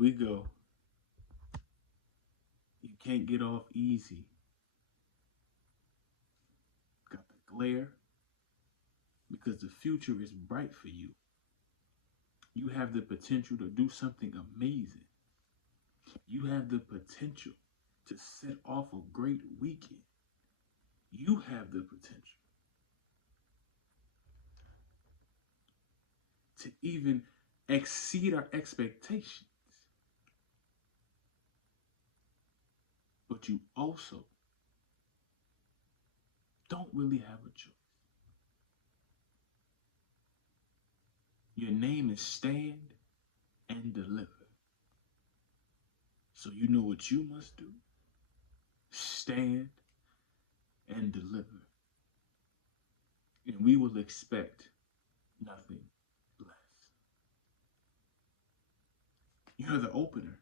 we go. You can't get off easy. Got the glare because the future is bright for you. You have the potential to do something amazing. You have the potential to set off a great weekend. You have the potential to even exceed our expectations. But you also don't really have a choice. Your name is Stand and Deliver. So you know what you must do? Stand and deliver. And we will expect nothing less. You're the opener.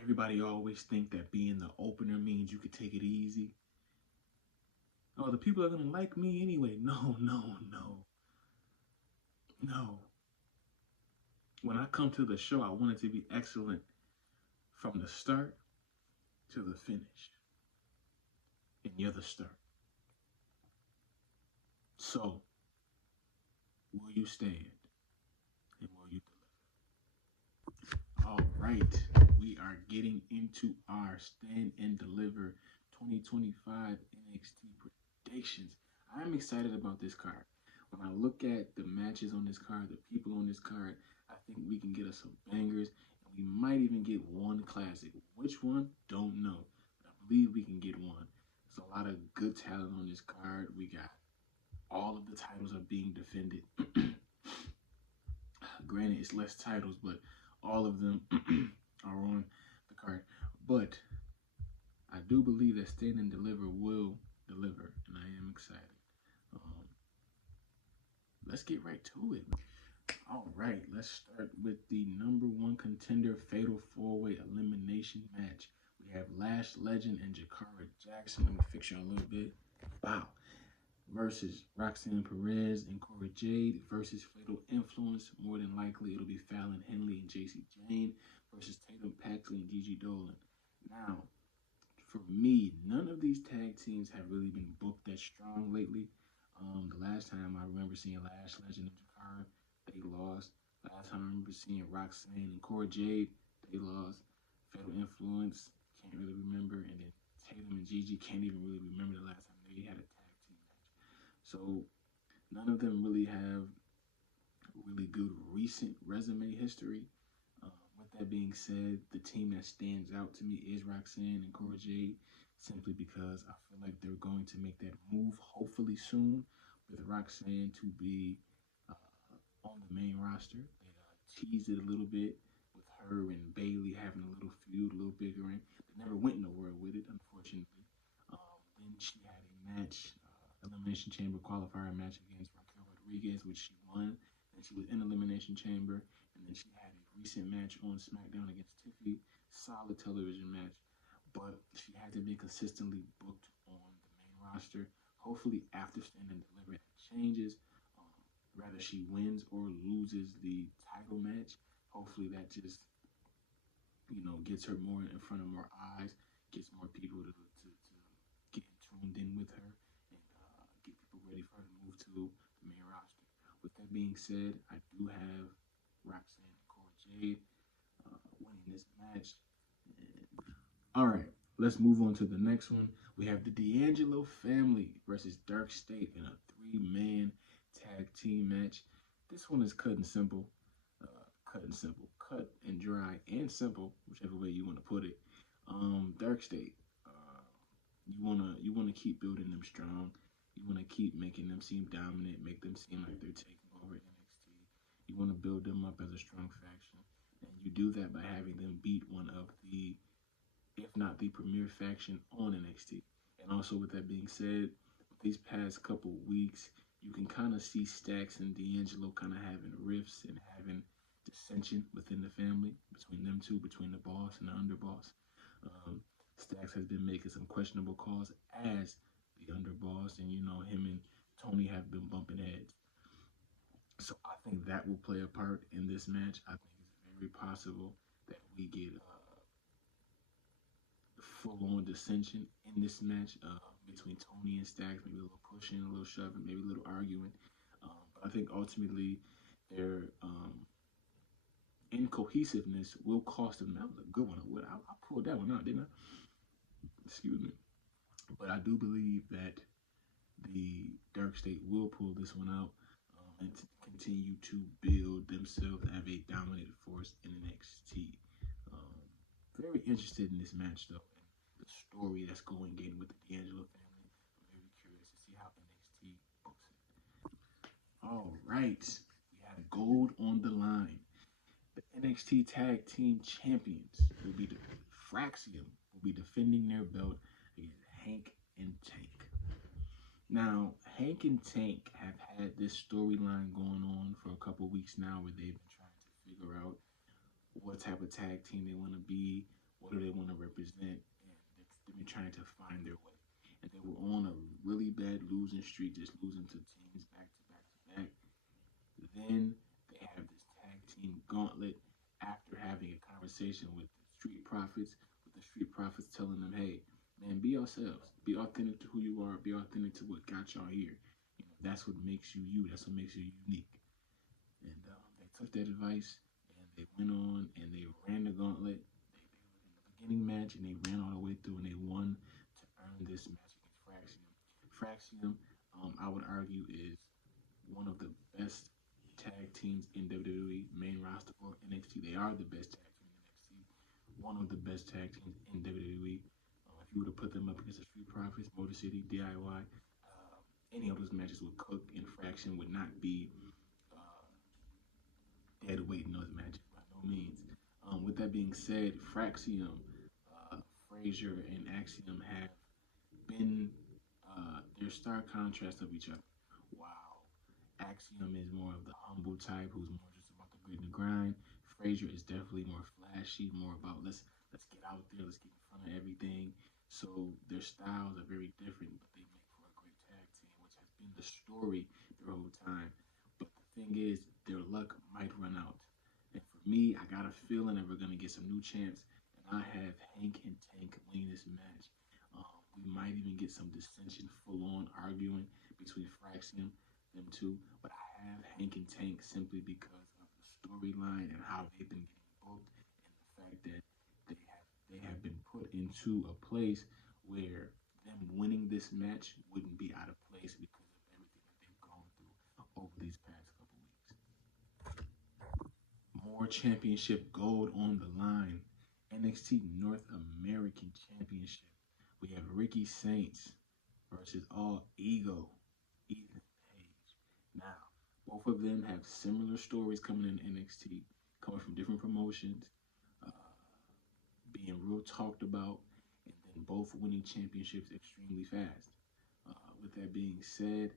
Everybody always think that being the opener means you could take it easy. Oh, the people are going to like me anyway. No. When I come to the show, I want it to be excellent from the start to the finish. And you're the start. So, will you stand and will you deliver? All right, we are getting into our Stand and Deliver 2025 NXT predictions. I'm excited about this card. When I look at the matches on this card, the people on this card, I think we can get us some bangers, and we might even get one classic. Which one? Don't know. But I believe we can get one. There's a lot of good talent on this card. We got all of the titles are being defended. Granted, it's less titles, but all of them are on the card. But I do believe that Stand and Deliver will deliver, and I am excited. Let's get right to it. All right, let's start with the number one contender fatal four-way elimination match. We have Lash Legend and Jakara Jackson. Let me fix you a little bit. Wow. Versus Roxanne Perez and Cora Jade versus Fatal Influence. More than likely, it'll be Fallon Henley and JC Jane versus Tatum Paxley and Gigi Dolan. Now, for me, none of these tag teams have really been booked that strong lately. The last time I remember seeing Lash Legend and Jakara, they lost. Last time I remember seeing Roxanne and Cora Jade, they lost. Fatal Influence, can't really remember. And then Tatum and Gigi can't even really remember the last time they had a tag team match. So none of them really have really good recent resume history. With that being said, the team that stands out to me is Roxanne and Cora Jade, simply because I feel like they're going to make that move hopefully soon with Roxanne to be on the main roster. They teased it a little bit with her and Bailey having a little feud, a little bickering. They never went nowhere with it, unfortunately. Then she had a match, Elimination Chamber qualifier match against Raquel Rodriguez, which she won. Then she was in Elimination Chamber, and then she had a recent match on SmackDown against Tiffany. Solid television match, but she had to be consistently booked on the main roster. Hopefully, after Stand and Deliver, it changes. Rather she wins or loses the title match. Hopefully that just, gets her more in front of more eyes, gets more people to get tuned in with her, and get people ready for her to move to the main roster. With that being said, I do have Roxanne and Cora Jade winning this match. All right, let's move on to the next one. We have the D'Angelo family versus Dark State in a 3-man tag team match. This one is cut and simple. Cut and dry and simple, whichever way you want to put it. Dark State, you wanna keep building them strong. You want to keep making them seem dominant, make them seem like they're taking over NXT. You want to build them up as a strong faction, and you do that by having them beat one of the, if not the premier faction on NXT. And also, with that being said, these past couple weeks, you can kind of see Stacks and D'Angelo kind of having rifts and having dissension within the family, between them two, between the boss and the underboss. Stacks has been making some questionable calls as the underboss, and him and Tony have been bumping heads. So I think that will play a part in this match. I think it's very possible that we get full-on dissension in this match between Tony and Stacks. Maybe a little pushing, a little shoving, maybe a little arguing. But I think ultimately their incohesiveness will cost them. That was a good one. I pulled that one out, didn't I? Excuse me. But I do believe that the Dark State will pull this one out and to continue to build themselves as a dominated force in NXT. Very interested in this match, though, and the story that's going in with the D'Angelo family. I'm very curious to see how NXT books it. All right, we have gold on the line. The NXT Tag Team Champions will be the Fraxium will be defending their belt against Hank and Tank. Now, Hank and Tank have had this storyline going on for a couple weeks now where they've been trying to figure out what type of tag team they want to be, what do they want to represent, and they've been trying to find their way. And they were on a really bad losing streak, just losing to teams back to back to back. Then they have this tag team gauntlet after having a conversation with the Street Profits, telling them, hey, man, be yourselves. Be authentic to who you are. Be authentic to what got y'all here. You know, that's what makes you you. That's what makes you unique. And they took that advice and they went on and they ran the gauntlet. They were in the beginning match and they ran all the way through and they won to earn this match against Fraxium. Fraxium, I would argue, is one of the best tag teams in WWE main roster or NXT. They are the best tag team in NXT. One of the best tag teams in WWE. If you were to put them up against the Street Profits, Motor City, DIY, any of those matches would cook, and Fraction would not be dead weight in those matches by no means. With that being said, Fraxium, Frazier, and Axiom have been their stark contrast of each other. Wow. Axiom is more of the humble type who's more just about the grit and the grind. Frazier is definitely more flashy, more about let's get out there, let's get in front of everything. So their styles are very different, but they make for a great tag team, which has been the story the whole time. But the thing is, their luck might run out. And for me, I got a feeling that we're going to get some new champs, and I have Hank and Tank winning this match. We might even get some dissension, full-on arguing between Fraxium, them two. But I have Hank and Tank simply because of the storyline and how they've been getting booked, and the fact that they have been put into a place where them winning this match wouldn't be out of place because of everything that they've gone through over these past couple weeks. More championship gold on the line. NXT North American Championship. We have Ricky Saints versus All Ego, Ethan Page. Now, both of them have similar stories coming in NXT, coming from different promotions, being real talked about, and then both winning championships extremely fast. With that being said,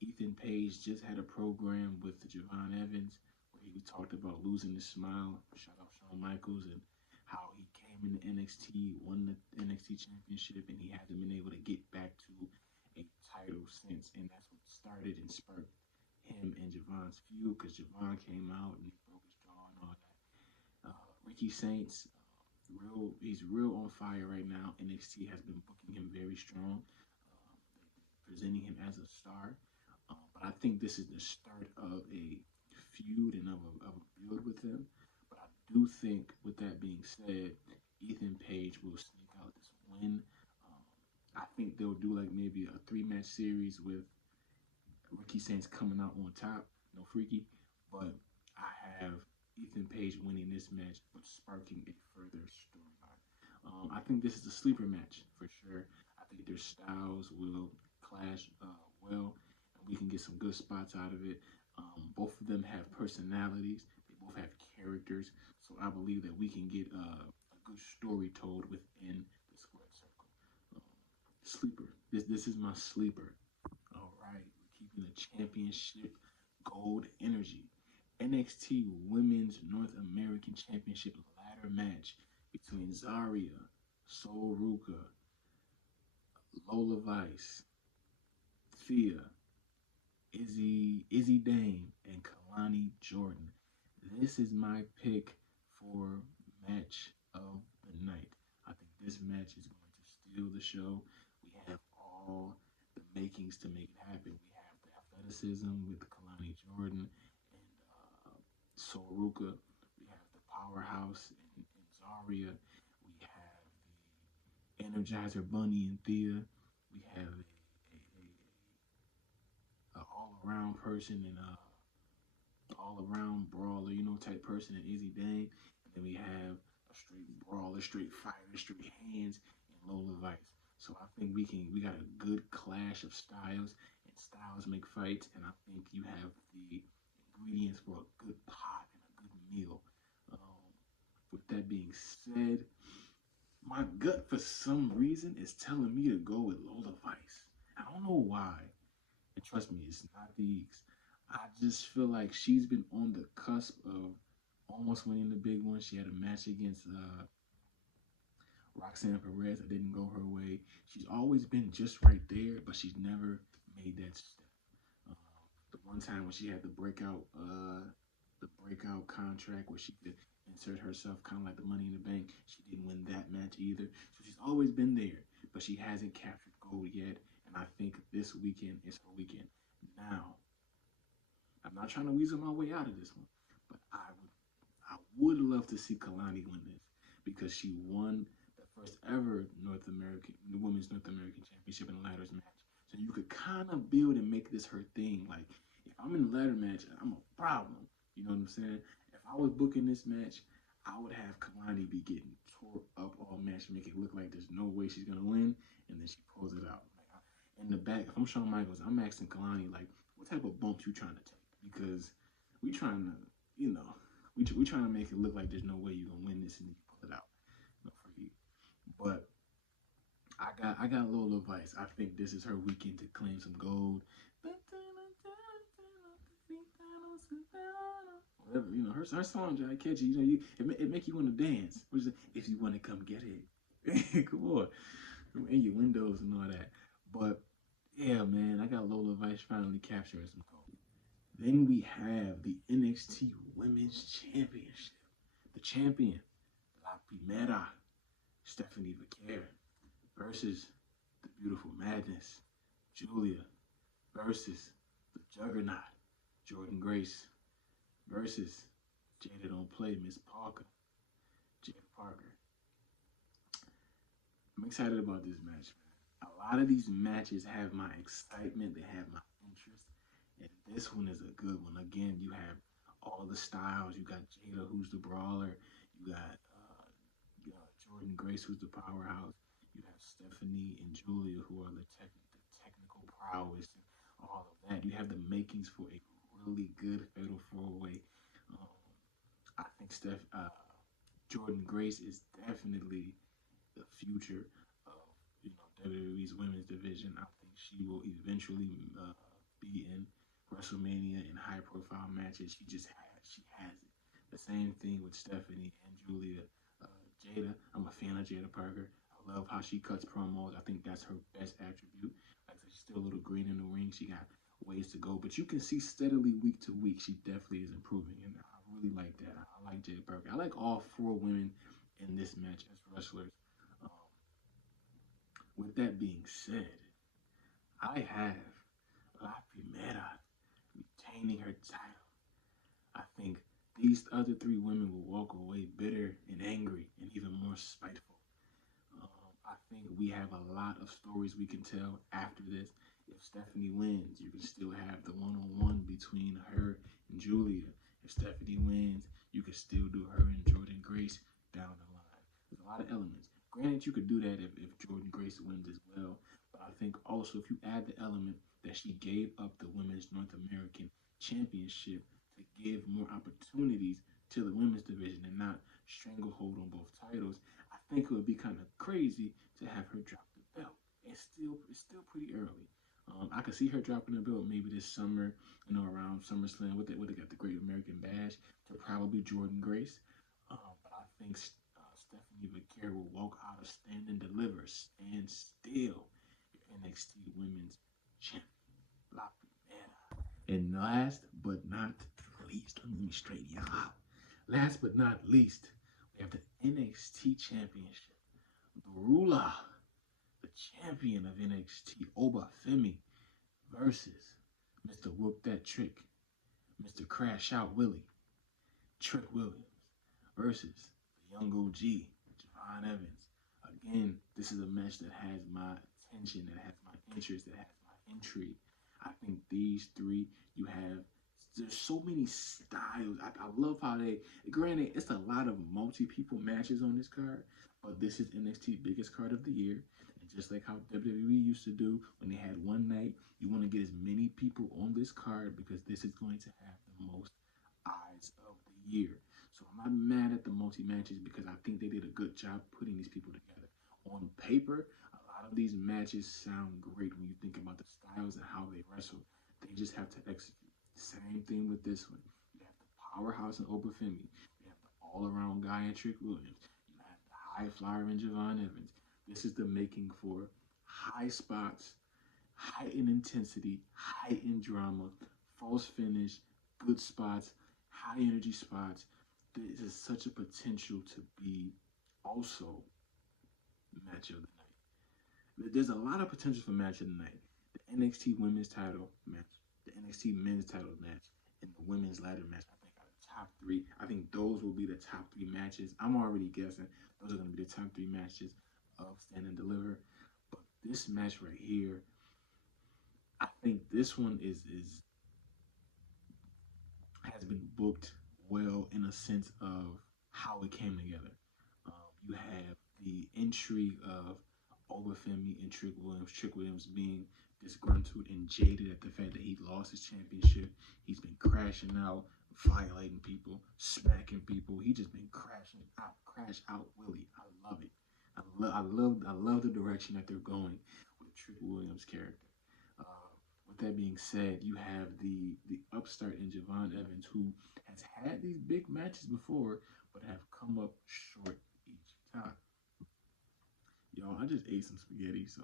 Ethan Page just had a program with Javon Evans where he talked about losing his smile. Shout out Shawn Michaels and how he came into NXT, won the NXT championship, and he hasn't been able to get back to a title since. And that's what started and sparked him and Javon's feud because Javon came out and he broke his jaw and all that. Ricky Saints, he's real on fire right now. NXT has been booking him very strong, presenting him as a star. But I think this is the start of a feud and of a build with him. But I do think, with that being said, Ethan Page will sneak out this win. I think they'll do like maybe a 3-match series with Ricky Saints coming out on top. No freaky. But I have Ethan Page winning this match, but sparking a further storyline. I think this is a sleeper match for sure. I think their styles will clash well, and we can get some good spots out of it. Both of them have personalities. They both have characters. So I believe that we can get a good story told within the squared circle. Sleeper. This is my sleeper. All right. We're keeping the championship gold energy. NXT Women's North American Championship ladder match between Zarya, Sol Ruka, Lola Vice, Thea, Izzy Dane, and Kalani Jordan. This is my pick for match of the night. I think this match is going to steal the show. We have all the makings to make it happen. We have the athleticism with Kalani Jordan and Soruka. We have the powerhouse in Zarya. We have the Energizer Bunny and Thea. We have a all-around person and all-around brawler, type person in Izzy Dane. And then we have a straight brawler, straight fighter, straight hands, and Lola Vice. So I think we got a good clash of styles, and styles make fights, and I think you have the ingredients for a good pot and a good meal. Um, with that being said, my gut for some reason is telling me to go with Lola Vice. I don't know why. And trust me, it's not the East. I just feel like she's been on the cusp of almost winning the big one. She had a match against Roxanne Perez that didn't go her way. She's always been just right there, but she's never made that step. Uh, the one time when she had the breakout contract where she could insert herself, kind of like the Money in the Bank, she didn't win that match either. So she's always been there, but she hasn't captured gold yet. And I think this weekend is her weekend. Now, I'm not trying to weasel my way out of this one, but I would love to see Kalani win this because she won the first ever the Women's North American Championship in a ladders match. So you could kind of build and make this her thing. Like, if I'm in a ladder match, I'm a problem. You know what I'm saying? If I was booking this match, I would have Kalani be getting tore up all match, make it look like there's no way she's gonna win, and then she pulls it out. Like, in the back, if I'm Shawn Michaels, I'm asking Kalani, like, what type of bumps you trying to take? Because we trying to, we trying to make it look like there's no way you're gonna win this and you pull it out. For you. But I got a little advice. I think this is her weekend to claim some gold. Whatever, her songs are catchy. It make you want to dance. Which is, if you want to come get it, come on, in your windows and all that. But yeah, man, I got Lola Vice finally capturing some gold. Then we have the NXT Women's Championship. The champion, La Primera, Stephanie Vaquer, versus the Beautiful Madness, Julia, versus the Juggernaut, Jordan Grace, versus Jada Don't Play, Miss Parker, Jada Parker. I'm excited about this match, man. A lot of these matches have my excitement, they have my interest. And this one is a good one. Again, you have all the styles. You got Jada, who's the brawler. You got Jordan Grace, who's the powerhouse. You have Stephanie and Julia, who are the technical prowess and all of that. You have the makings for a really good fatal four-way. Um, I think Jordan Grace is definitely the future of WWE's women's division. I think she will eventually be in WrestleMania and high profile matches. She has it. The same thing with Stephanie and Julia. Jada, I'm a fan of Jada Parker. I love how she cuts promos. I think that's her best attribute. Like I said, she's still a little green in the ring. She got ways to go, but you can see steadily week to week she definitely is improving, and I really like that. I like Jada Parker. I like all four women in this match as wrestlers. Um, with that being said, I have La Primera retaining her title. I think these other three women will walk away bitter and angry and even more spiteful. I think we have a lot of stories we can tell after this. If Stephanie wins, you can still have the one-on-one between her and Julia. If Stephanie wins, you can still do her and Jordan Grace down the line. There's a lot of elements. Granted, you could do that if Jordan Grace wins as well. But I think also if you add the element that she gave up the Women's North American Championship to give more opportunities to the women's division and not stranglehold on both titles, I think it would be kind of crazy to have her drop the belt. It's still pretty early. I could see her dropping the belt maybe this summer, around SummerSlam. What they got the Great American Bash to probably Jordan Grace. But I think Stephanie Vaquer will walk out of Stand and Deliver, stand still, your NXT Women's Champion, La Primera. And last but not least, let me straighten y'all out. Last but not least, we have the NXT Championship. The ruler, the champion of NXT, Obafemi, versus Mr. Whoop That Trick, Mr. Crash Out Willie, Trick Williams, versus the young OG, Javon Evans. Again, this is a match that has my attention, that has my interest, that has my intrigue. I think these three, there's so many styles. I love how granted, it's a lot of multi-people matches on this card, but this is NXT biggest card of the year. And just like how WWE used to do when they had one night, you want to get as many people on this card because this is going to have the most eyes of the year. So I'm not mad at the multi-matches because I think they did a good job putting these people together. On paper, a lot of these matches sound great when you think about the styles and how they wrestle. They just have to execute. Same thing with this one. You have the powerhouse in Obafemi. You have the all-around guy in Trick Williams. You have the high flyer in Javon Evans. This is the making for high spots, heightened intensity, heightened drama, false finish, good spots, high energy spots. This is such a potential to be also match of the night. There's a lot of potential for match of the night. The NXT women's title match, the NXT men's title match, and the women's ladder match, I think, are the top three. I think those will be the top three matches. I'm already guessing those are going to be the top three matches of Stand and Deliver. But this match right here, I think this one has been booked well in a sense of how it came together. You have the intrigue of Obafemi and Trick Williams. Trick Williams being disgruntled and jaded at the fact that he lost his championship. He's been crashing out, violating people, smacking people. He just been crashing out, crash out Willie. I love it. I love the direction that they're going with Trick Williams' character. With that being said, you have the upstart in Javon Evans, who has had these big matches before, but have come up short each time. Yo, I just ate some spaghetti, so.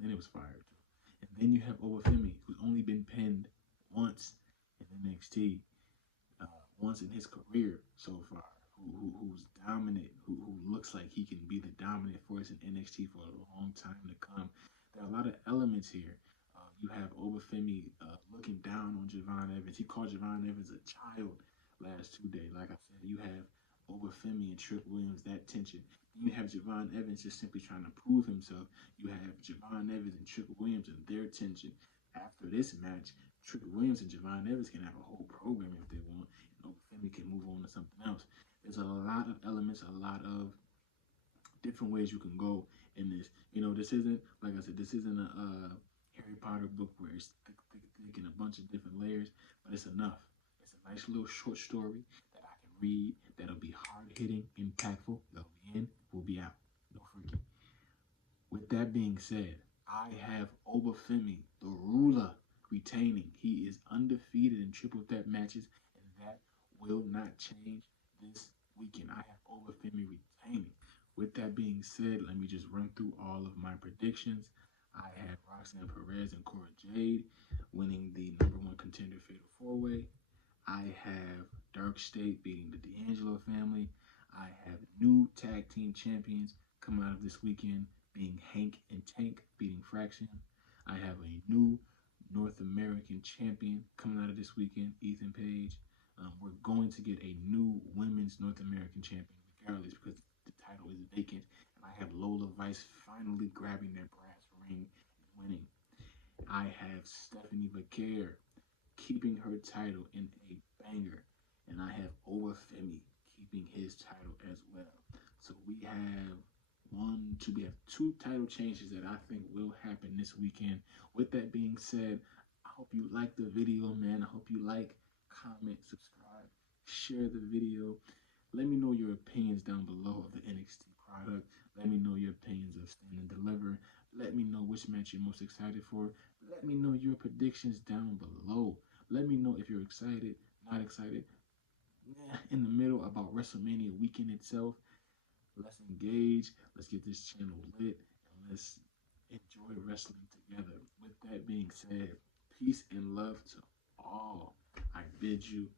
And it was fire too. And then you have Obafemi, who's only been pinned once in NXT, once in his career so far, who's dominant, who looks like he can be the dominant force in NXT for a long time to come. There are a lot of elements here. You have Obafemi looking down on Javon Evans. He called Javon Evans a child last 2 days. Like I said, you have Obafemi and Trick Williams, that tension. Then you have Javon Evans just simply trying to prove himself. You have Javon Evans and Trick Williams and their tension. After this match, Trick Williams and Javon Evans can have a whole program if they want, and Obafemi can move on to something else. There's a lot of elements, a lot of different ways you can go in this. This isn't, like I said, this isn't a Harry Potter book where it's thick and a bunch of different layers, but it's enough. It's a nice little short story that I can read that'll be hard-hitting, impactful. They'll be in, we'll be out. No freaking. With that being said, I have Obafemi, the ruler, retaining. He is undefeated in triple threat matches, and that will not change this weekend. I have Obafemi retaining. With that being said, let me just run through all of my predictions. I have Roxanne Perez and Cora Jade winning the #1 contender fatal 4-way. I have Dark State beating the D'Angelo family. I have new tag team champions coming out of this weekend being Hank and Tank beating Fraction. I have a new North American champion coming out of this weekend, Ethan Page. We're going to get a new women's North American champion regardless because the title is vacant. And I have Lola Vice finally grabbing their brass ring and winning. I have Stephanie Vaquer keeping her title in a banger. And I have Obafemi keeping his title as well. So we have two title changes that I think will happen this weekend. With that being said, I hope you like the video, man. I hope you like, comment, subscribe, share the video. Let me know your opinions down below of the NXT product. Let me know your opinions of Stand and Deliver. Let me know which match you're most excited for. Let me know your predictions down below. Let me know if you're excited, not excited, in the middle about WrestleMania weekend itself. Let's engage. Let's get this channel lit, and let's enjoy wrestling together. With that being said, peace and love to all. I bid you